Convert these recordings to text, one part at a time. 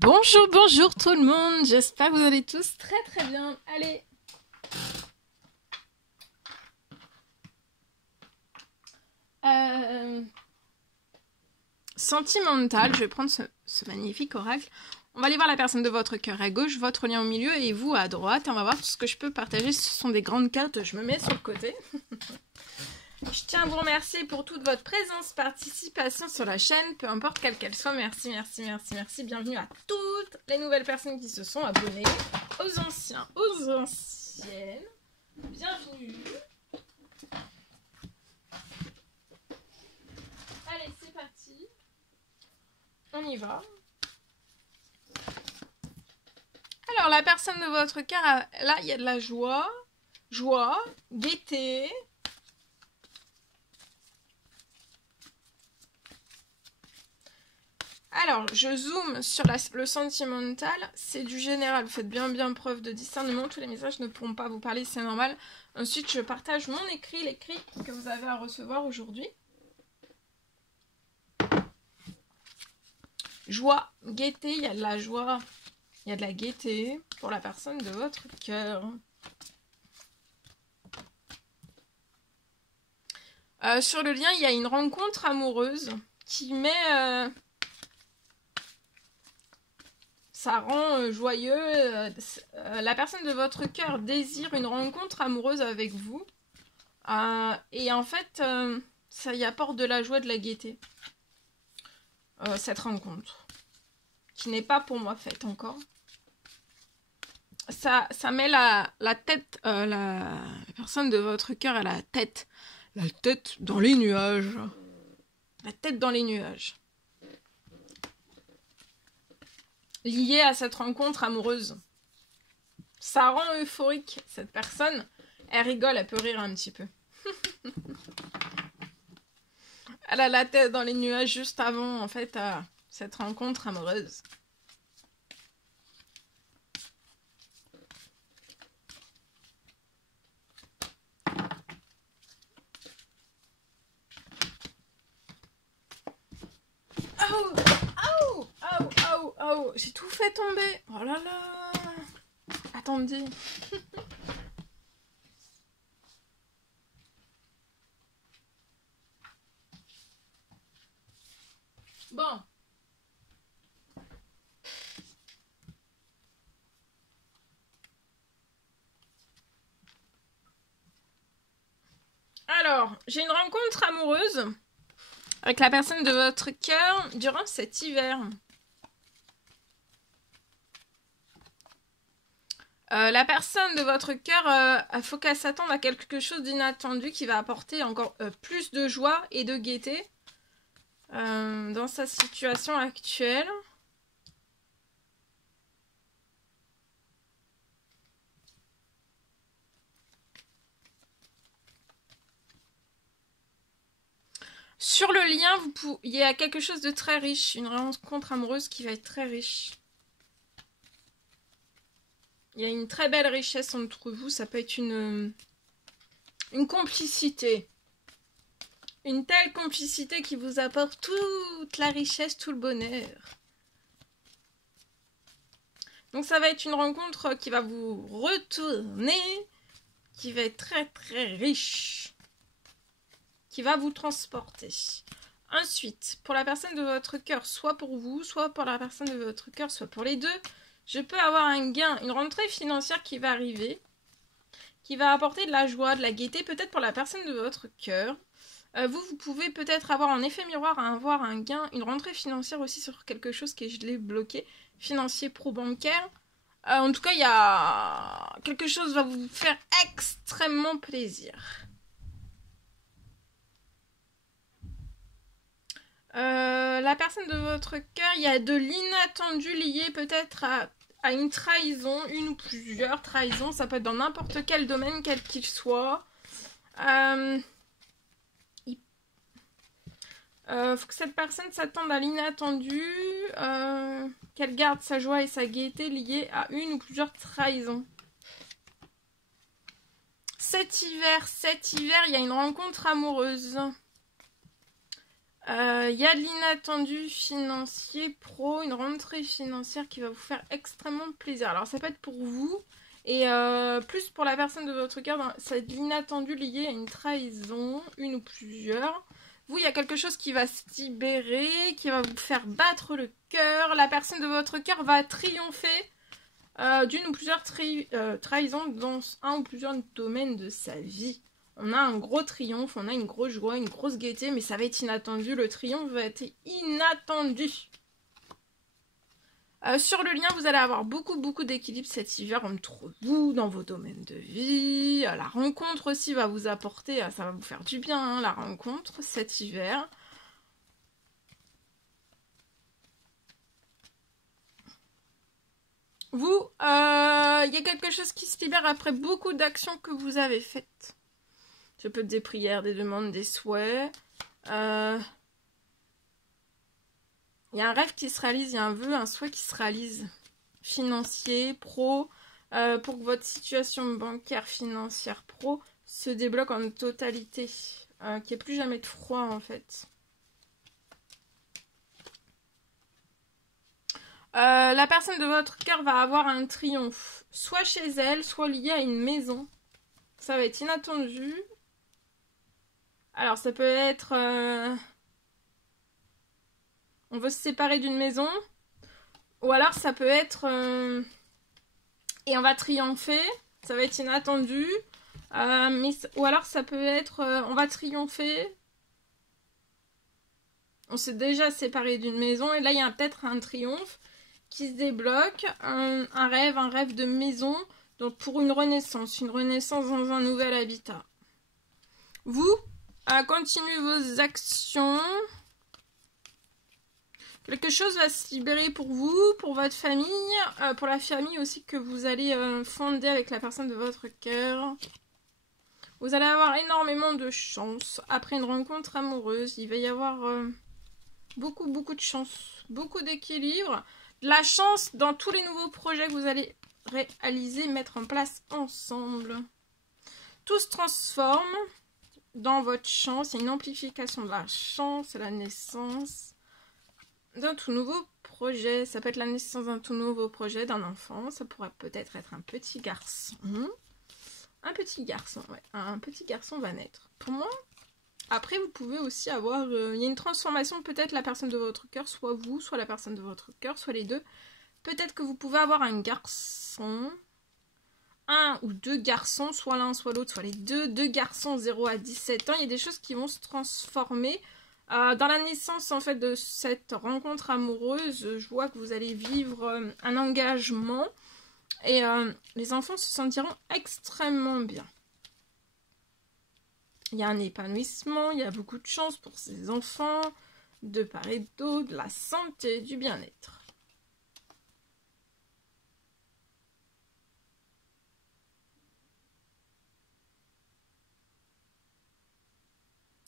Bonjour, bonjour tout le monde, j'espère que vous allez tous très très bien. Allez. Sentimental, je vais prendre ce magnifique oracle. On va aller voir la personne de votre cœur à gauche, votre lien au milieu et vous à droite. Et on va voir tout ce que je peux partager. Ce sont des grandes cartes, je me mets sur le côté. Je tiens à vous remercier pour toute votre présence, participation sur la chaîne, peu importe quelle qu'elle soit. Merci, merci, merci, merci. Bienvenue à toutes les nouvelles personnes qui se sont abonnées, aux anciens, aux anciennes. Bienvenue. Allez, c'est parti. On y va. Alors, la personne de votre cœur, là, il y a de la joie, gaieté. Alors, je zoome sur le sentimental, c'est du général, vous faites bien preuve de discernement, tous les messages ne pourront pas vous parler, c'est normal. Ensuite, je partage mon écrit, l'écrit que vous avez à recevoir aujourd'hui. Joie, gaieté, il y a de la joie, il y a de la gaieté pour la personne de votre cœur. Sur le lien, il y a une rencontre amoureuse qui met... ça rend joyeux. La personne de votre cœur désire une rencontre amoureuse avec vous. Et en fait, ça y apporte de la joie, de la gaieté. Cette rencontre. Qui n'est pas pour moi faite encore. Ça met la tête, la personne de votre cœur a la tête dans les nuages. La tête dans les nuages. Liée à cette rencontre amoureuse. Ça rend euphorique cette personne. Elle rigole, elle peut rire un petit peu. Elle a la tête dans les nuages juste avant, en fait, cette rencontre amoureuse. Oh, j'ai tout fait tomber. Oh là là. Attendez. Bon. Alors, j'ai une rencontre amoureuse avec la personne de votre cœur durant cet hiver. La personne de votre cœur, il faut qu'elle s'attende à quelque chose d'inattendu qui va apporter encore plus de joie et de gaieté dans sa situation actuelle. Sur le lien, il y a quelque chose de très riche, une rencontre amoureuse qui va être très riche. Il y a une très belle richesse entre vous, ça peut être une complicité. Une telle complicité qui vous apporte toute la richesse, tout le bonheur. Donc ça va être une rencontre qui va vous retourner, qui va être très très riche, qui va vous transporter. Ensuite, pour la personne de votre cœur, soit pour vous, soit pour la personne de votre cœur, soit pour les deux, je peux avoir un gain, une rentrée financière qui va arriver, qui va apporter de la joie, de la gaieté, peut-être pour la personne de votre cœur. Vous pouvez peut-être avoir en effet miroir à avoir un gain, une rentrée financière aussi sur quelque chose qui est gelé, bloqué, financier, pro-bancaire. En tout cas, il y a quelque chose qui va vous faire extrêmement plaisir. La personne de votre cœur, il y a de l'inattendu lié peut-être à une trahison, une ou plusieurs trahisons. Ça peut être dans n'importe quel domaine, quel qu'il soit. Faut que cette personne s'attende à l'inattendu, qu'elle garde sa joie et sa gaieté liées à une ou plusieurs trahisons. Cet hiver, il y a une rencontre amoureuse. Il y a de l'inattendu financier pro, une rentrée financière qui va vous faire extrêmement plaisir. Alors ça peut être pour vous et plus pour la personne de votre cœur, ça va être de l'inattendu lié à une trahison, une ou plusieurs. Vous, il y a quelque chose qui va se libérer, qui va vous faire battre le cœur. La personne de votre cœur va triompher d'une ou plusieurs trahisons dans un ou plusieurs domaines de sa vie. On a un gros triomphe, on a une grosse joie, une grosse gaieté, mais ça va être inattendu. Le triomphe va être inattendu. Sur le lien, vous allez avoir beaucoup d'équilibre cet hiver entre vous, dans vos domaines de vie. La rencontre aussi va vous apporter, ça va vous faire du bien, hein, la rencontre cet hiver. Vous, il y a quelque chose qui se libère après beaucoup d'actions que vous avez faites. Ça peut être des prières, des demandes, des souhaits. Il y a un rêve qui se réalise, il y a un vœu, un souhait qui se réalise. Financier, pro, pour que votre situation bancaire, financière, pro se débloque en totalité. Qu'il n'y ait plus jamais de froid en fait. La personne de votre cœur va avoir un triomphe. Soit chez elle, soit lié à une maison. Ça va être inattendu. Alors ça peut être... on veut se séparer d'une maison. Ou alors ça peut être... et on va triompher. Ça va être inattendu. Ou alors ça peut être... on va triompher. On s'est déjà séparé d'une maison. Et là il y a peut-être un triomphe qui se débloque. Un rêve de maison. Donc pour une renaissance dans un nouvel habitat. Vous, continuez vos actions. Quelque chose va se libérer pour vous, pour votre famille, pour la famille aussi que vous allez fonder avec la personne de votre cœur. Vous allez avoir énormément de chance. Après une rencontre amoureuse, il va y avoir beaucoup de chance, beaucoup d'équilibre. De la chance dans tous les nouveaux projets que vous allez réaliser, mettre en place ensemble. Tout se transforme dans votre chance. Il y a une amplification de la chance, la naissance d'un tout nouveau projet. Ça peut être la naissance d'un tout nouveau projet d'un enfant. Ça pourrait peut-être être un petit garçon. Un petit garçon, ouais. Un petit garçon va naître. Pour moi, après, vous pouvez aussi avoir... il y a une transformation, peut-être la personne de votre cœur, soit vous, soit la personne de votre cœur, soit les deux. Peut-être que vous pouvez avoir un garçon, un ou deux garçons, soit l'un, soit l'autre, soit les deux. Deux garçons 0 à 17 ans. Il y a des choses qui vont se transformer. Dans la naissance, en fait, de cette rencontre amoureuse, je vois que vous allez vivre un engagement. Et les enfants se sentiront extrêmement bien. Il y a un épanouissement, il y a beaucoup de chance pour ces enfants, de part et d'autre, de la santé, du bien-être.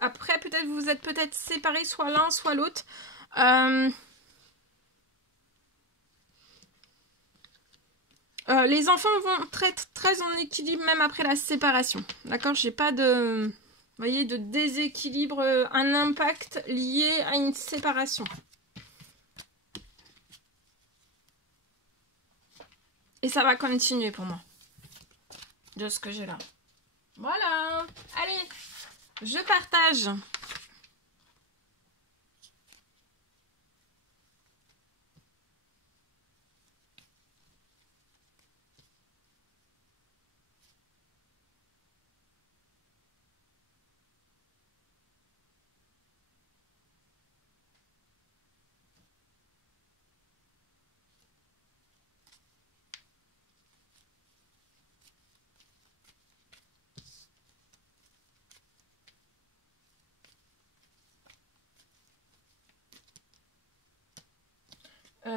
Après, peut-être vous êtes peut-être séparés, soit l'un, soit l'autre. Les enfants vont très en équilibre même après la séparation. D'accord? J'ai pas de... Vous voyez, de déséquilibre, un impact lié à une séparation. Et ça va continuer pour moi. De ce que j'ai là. Voilà. Allez, je partage.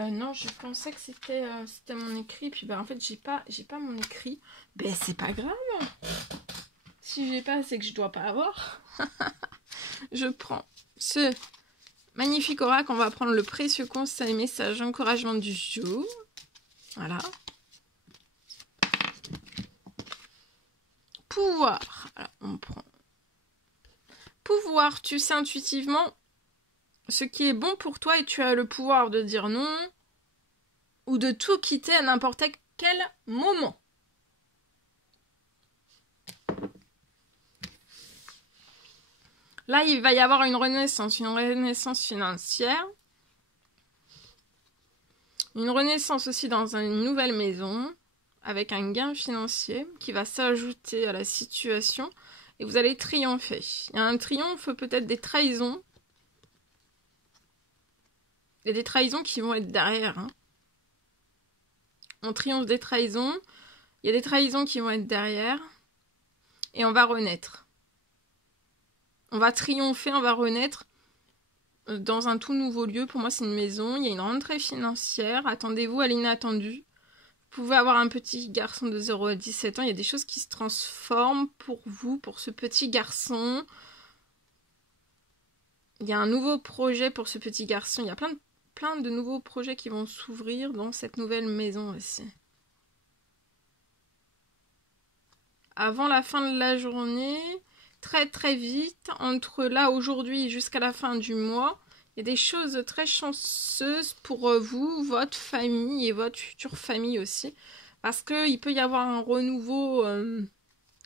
Non, je pensais que c'était mon écrit. Puis en fait, j'ai pas mon écrit. Ben, c'est pas grave. Si j'ai pas, c'est que je dois pas avoir. Je prends ce magnifique oracle. On va prendre le précieux conseil, message, encouragement du jour. Voilà. Pouvoir. Alors, on prend pouvoir. Tu sais intuitivement ce qui est bon pour toi et tu as le pouvoir de dire non ou de tout quitter à n'importe quel moment. Là, il va y avoir une renaissance financière. Une renaissance aussi dans une nouvelle maison, avec un gain financier qui va s'ajouter à la situation. Et vous allez triompher. Il y a un triomphe, peut-être des trahisons. Il y a des trahisons qui vont être derrière. Hein. On triomphe des trahisons. Il y a des trahisons qui vont être derrière. Et on va renaître. On va triompher, on va renaître dans un tout nouveau lieu. Pour moi, c'est une maison. Il y a une rentrée financière. Attendez-vous à l'inattendu. Vous pouvez avoir un petit garçon de 0 à 17 ans. Il y a des choses qui se transforment pour vous, pour ce petit garçon. Il y a un nouveau projet pour ce petit garçon. Il y a plein de nouveaux projets qui vont s'ouvrir dans cette nouvelle maison aussi. Avant la fin de la journée, très très vite, entre là aujourd'hui jusqu'à la fin du mois, il y a des choses très chanceuses pour vous, votre famille et votre future famille aussi. Parce qu'il peut y avoir un renouveau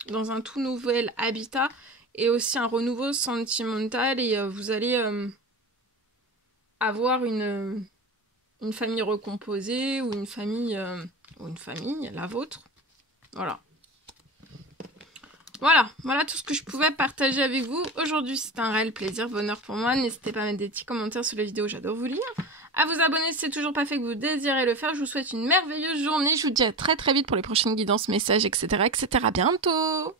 dans un tout nouvel habitat et aussi un renouveau sentimental et vous allez avoir une famille recomposée ou une famille, la vôtre. Voilà. Voilà tout ce que je pouvais partager avec vous. Aujourd'hui, c'est un réel plaisir, bonheur pour moi. N'hésitez pas à mettre des petits commentaires sur les vidéos, j'adore vous lire. À vous abonner si c'est toujours pas fait que vous désirez le faire. Je vous souhaite une merveilleuse journée. Je vous dis à très très vite pour les prochaines guidances, messages, etc. etc. À bientôt!